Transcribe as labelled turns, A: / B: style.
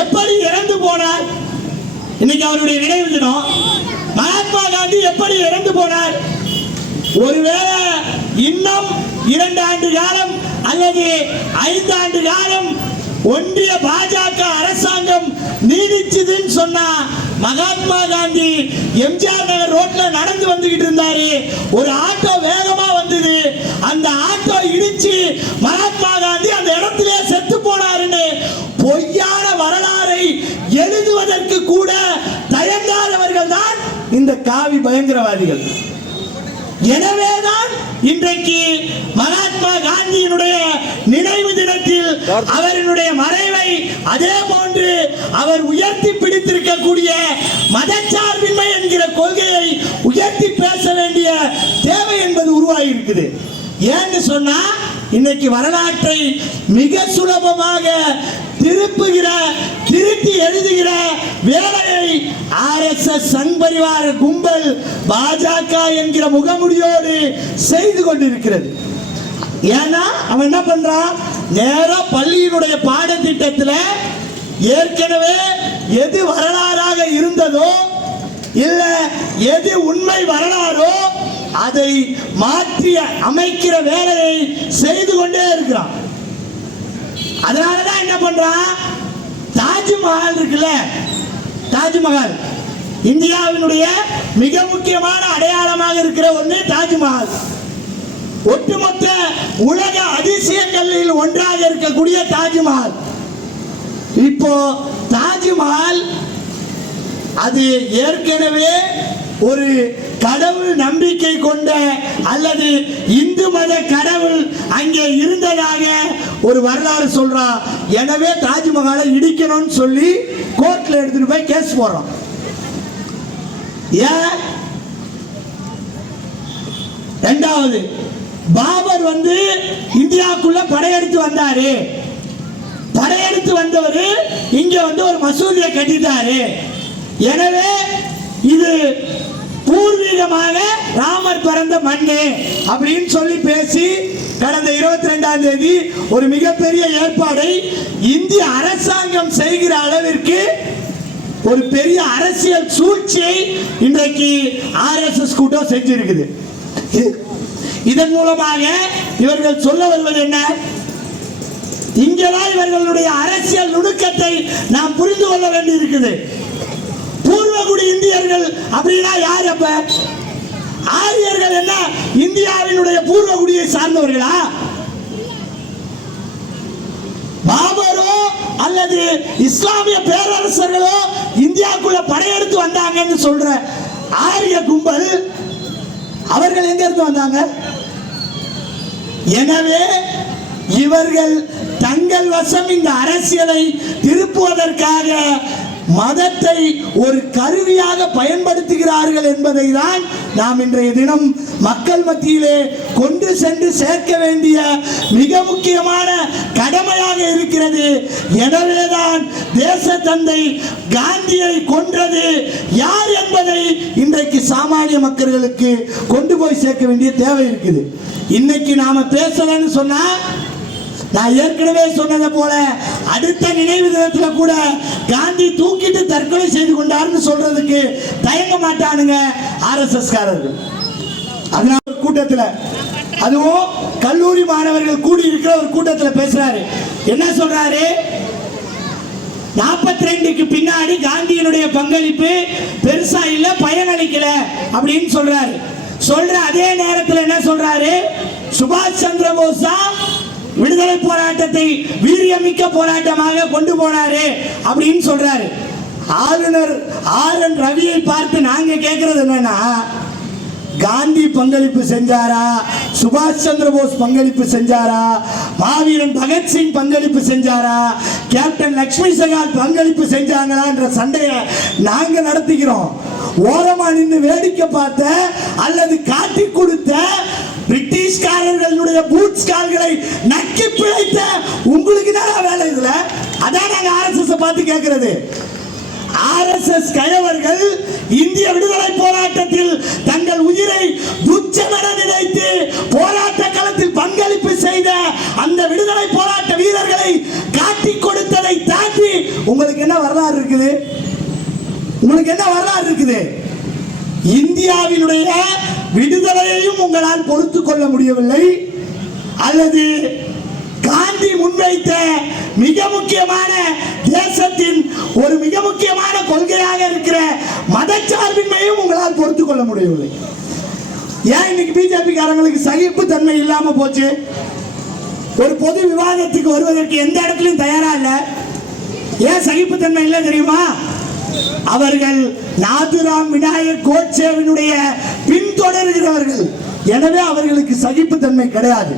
A: எப்படி இறந்து போனார்? இன்னைக்கு அவருடைய நினைவு தினம். மகாத்மா காந்தி எப்படி இறந்து போனார்? ஒருவேளை இன்னும் இரண்டு ஆண்டு காலம் அல்லது ஐந்து ஆண்டு காலம் ஒன்றிய பாஜக அரசாங்கம் நீடிச்சதுன்னு சொன்னா மகாத்மா காந்தி எம்ஜிஆர் நகர் ரோட்ல நடந்து வந்துகிட்டு இருந்தாரு. ஒரு காவி பயங்கரவாதிகள். எனவேதான் இன்றைக்கு மகாத்மா காந்தியினுடைய நினைவு தினத்தில் அவரினுடைய மறைவை அதே போன்று அவர் உயர்த்தி பிடித்திருக்கக்கூடிய மதச்சார்பின்மை என்கிற கொள்கையை உயர்த்தி பேச வேண்டிய தேவை என்பது உருவாகி இருக்குது ஏன்னு சொன்னா இன்னைக்கு வரலாற்றை மிக சுலபமாக திருப்புகிற திருத்தி எழுதுகிற வேலையை ஆர்எஸ்எஸ் சங் பரிவார கும்பல் பாஜக என்கிற முகமுடியோடு செய்து கொண்டிருக்கிறது. ஏன்னா அவன் என்ன பண்றான்? நேரா பள்ளியினுடைய பாடத்திட்டத்தில் ஏற்கனவே எது வரலாறாக இருந்ததோ இல்ல எது உண்மை வரலாறோ அதை மாற்றி அமைக்கிற வேலையை செய்து கொண்டே இருக்கிறான். அதனாலதான் என்ன பண்றான்? தாஜ்மஹால் இருக்குல்ல? தாஜ்மஹால். இந்தியாவினுடைய மிக முக்கியமான அடையாளமாக இருக்கிற ஒன்று தாஜ்மஹால். ஒட்டுமொத்த உலக அதிசயங்களில் ஒன்றாக இருக்கக்கூடிய தாஜ்மஹால். இப்போ தாஜ்மஹால் அது ஏற்கனவே ஒரு கடவுள் நம்பிக்கை கொண்ட அல்லது இந்து மத கடவுள் அங்கே இருந்ததாக ஒரு வரலாறு சொல்றான் எனவே தாஜ்மஹாலை இடிக்கணும்னு சொல்லி கோர்ட்ல எடுத்துட்டு போய் கேஸ் போடுறோம். ஏன் ரெண்டாவது பாபர் வந்து இந்தியாவுக்குள்ள படையெடுத்து வந்தாரு. படையெடுத்து வந்தவர் இங்க வந்து ஒரு மசூதியை கட்டிட்டாரு. எனவே இது பூர்வீகமாக ராமர் பிறந்த மண்ணு அப்படின்னு சொல்லி பேசி கடந்த இருபத்தி ரெண்டாம் தேதி ஒரு மிகப்பெரிய ஏற்பாடை இந்திய அரசாங்கம் செய்கிற அளவிற்கு ஒரு பெரிய அரசியல் சூழ்ச்சியை இன்றைக்கு ஆர்எஸ்எஸ் கூட்டம் செஞ்சிருக்குது. இதன் மூலமாக இவர்கள் சொல்ல வருவது என்ன? இங்கதான் இவர்களுடைய அரசியல் நுணுக்கத்தை நாம் புரிந்து கொள்ள வேண்டி இருக்குது பூர்வகுடி இந்தியர்கள் அப்படின்னா யார் அப்ப? ஆரியர்கள் என்ன? இந்தியாவினுடைய பூர்வகுடியை சார்ந்தவர்களா? பாபர் அல்லது இஸ்லாமிய பேரரசர்களோ இந்தியாவுக்குள்ள படையெடுத்து வந்தாங்கன்னு சொல்ற ஆரிய கும்பல் அவர்கள் எங்க இருந்து வந்தாங்க? எனவே இவர்கள் தங்கள் வசம் இந்த அரசியலை திருப்புவதற்காக மதத்தை ஒரு கருவியாக பயன்படுத்துகிறார்கள் என்பதை தான் நாம் இன்றைய தினம் மக்கள் மத்தியிலே கொண்டு சென்று சேர்க்க வேண்டிய மிக முக்கியமான கடமையாக இருக்கிறது. எனவேதான் தேச தந்தை காந்தியை கொன்றது. யார் என்பதை இன்றைக்கு சாமானிய மக்களுக்கு கொண்டு போய் சேர்க்க வேண்டிய தேவை இருக்குது. இன்னைக்கு நாம பேசலன்னு சொன்னா நான் ஏற்கனவே சொன்னதை போல அடுத்த நினைவு தினத்துல கூட காந்தி தூக்கிட்டு தற்கொலை செய்து கொண்டார்னு சொல்றதுக்கு தயங்க மாட்டானுங்க ஆர்எஸ்எஸ் காரர்கள் அதனால ஒரு கூட்டத்தில் அதுவும் கல்லூரி மாணவர்கள் கூடி இருக்கிற ஒரு கூட்டத்தில் பேசுறாரு. என்ன சொல்றாரு? நாற்பத்தி ரெண்டுக்கு பின்னாடி காந்தியினுடைய பங்களிப்பு பெருசா இல்ல பயனளிக்கல அப்படின்னு சொல்றாரு. சொல்ற அதே நேரத்தில் என்ன சொல்றாரு? சுபாஷ் சந்திர போஸ் தான் விடுதலை போராட்டத்தை வீரியமிக்க போராட்டமாக கொண்டு போனாரு அப்படின்னு சொல்றாரு. ஆளுநர் ஆர் என் ரவியை பார்த்து நாங்க கேட்கறது என்னன்னா காந்தி பங்களிப்பு செஞ்சாரா? சுபாஷ் சந்திர போஸ் பங்களிப்பு செஞ்சாரா? மாவீரன் பகத்சிங் பங்களிப்பு செஞ்சாரா? கேப்டன் லக்ஷ்மி சகால் பங்களிப்பு செஞ்சாங்களான்ற சண்டையை நாங்க நடத்திக்கிறோம். ஓரமா நின்று வேடிக்கை பார்த்த அல்லது காட்டி கொடுத்த பிரிட்டிஷ்காரர்களுடைய பூட்ஸ் கால்களை நக்கி பிழைத்த உங்களுக்கு தான் வேலை இதுல? அதான் நாங்க ஆர்எஸ்எஸ் பார்த்து கேட்கறது ஆர்எஸ்எஸ் கயவர்கள் இந்திய விடுதலை போராட்டத்தில் தங்கள் உயிரை துச்சமென நினைத்து போராட்ட களத்தில் பங்களிப்பு செய்த அந்த விடுதலை போராட்ட வீரர்களை காட்டிக் கொடுத்ததை தாண்டி உங்களுக்கு என்ன வரலாறு இருக்குது? உங்களுக்கு என்ன வரலாறு இருக்குது? இந்தியாவினுடைய விடுதலையையும் உங்களால் பொறுத்து கொள்ள முடியவில்லை. அல்லது காந்தி முன்வைத்த மிக முக்கியமான தேசத்தின் ஒரு மிக முக்கியமான கொள்கையாக இருக்கிற மதச்சார்பின்மையும் உங்களால் பொறுத்து கொள்ள முடியவில்லை. ஏன் இன்னைக்கு பிஜேபி காரங்களுக்கு சகிப்பு தன்மை இல்லாம போச்சு? ஒரு பொது விவாதத்துக்கு வருவதற்கு எந்த இடத்துலயும் தயாரா இல்ல. ஏன் சகிப்புத்தன்மை இல்லை தெரியுமா? அவர்கள் நாதுராம் விநாயக் கோட்சேவினுடைய பின்தொடர்கிறவர்கள். எனவே அவர்களுக்கு சகிப்புத்தன்மை கிடையாது.